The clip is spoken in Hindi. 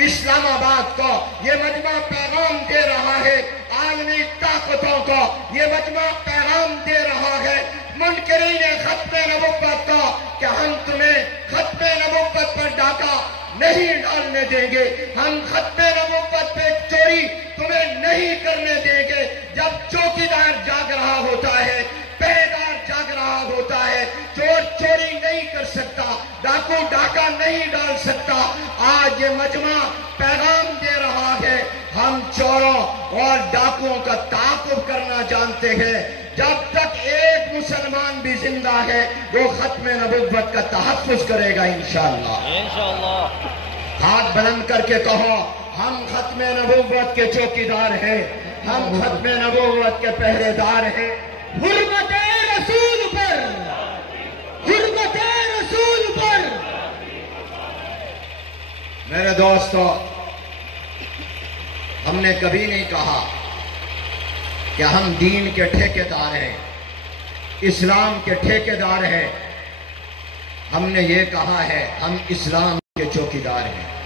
इस्लामाबाद को ये मजमा पैगाम दे रहा है, आलमी ताकतों को ये मजमा पैगाम दे रहा है, मुनकरीन खत्मे नबुव्वत को, कि हम तुम्हें खत्मे नबुव्वत पर डाका नहीं डालने देंगे, हम खत्मे नबुव्वत पे चोरी तुम्हें नहीं करने देंगे। जब चौकीदार जाग रहा होता है, पहरेदार जाग रहा होता है, चोर चोरी नहीं कर सकता, डाकू डाका नहीं डाल सकता। आज ये मजमा पैगाम दे रहा है, हम चोरों और डाकुओं का ताक़ुब करना जानते हैं। जब तक एक मुसलमान भी जिंदा है वो खत्मे नबुव्वत का तहफ़्फ़ुज़ करेगा इंशाअल्लाह। हाथ बुलंद करके कहो, हम खत्मे नबुव्वत के चौकीदार हैं, हम खत्मे नबुव्वत के पहरेदार हैं। हुर्मते रसूल पर, हुर्मते रसूल पर। मेरे दोस्तों, हमने कभी नहीं कहा कि हम दीन के ठेकेदार हैं, इस्लाम के ठेकेदार हैं। हमने ये कहा है हम इस्लाम के चौकीदार हैं।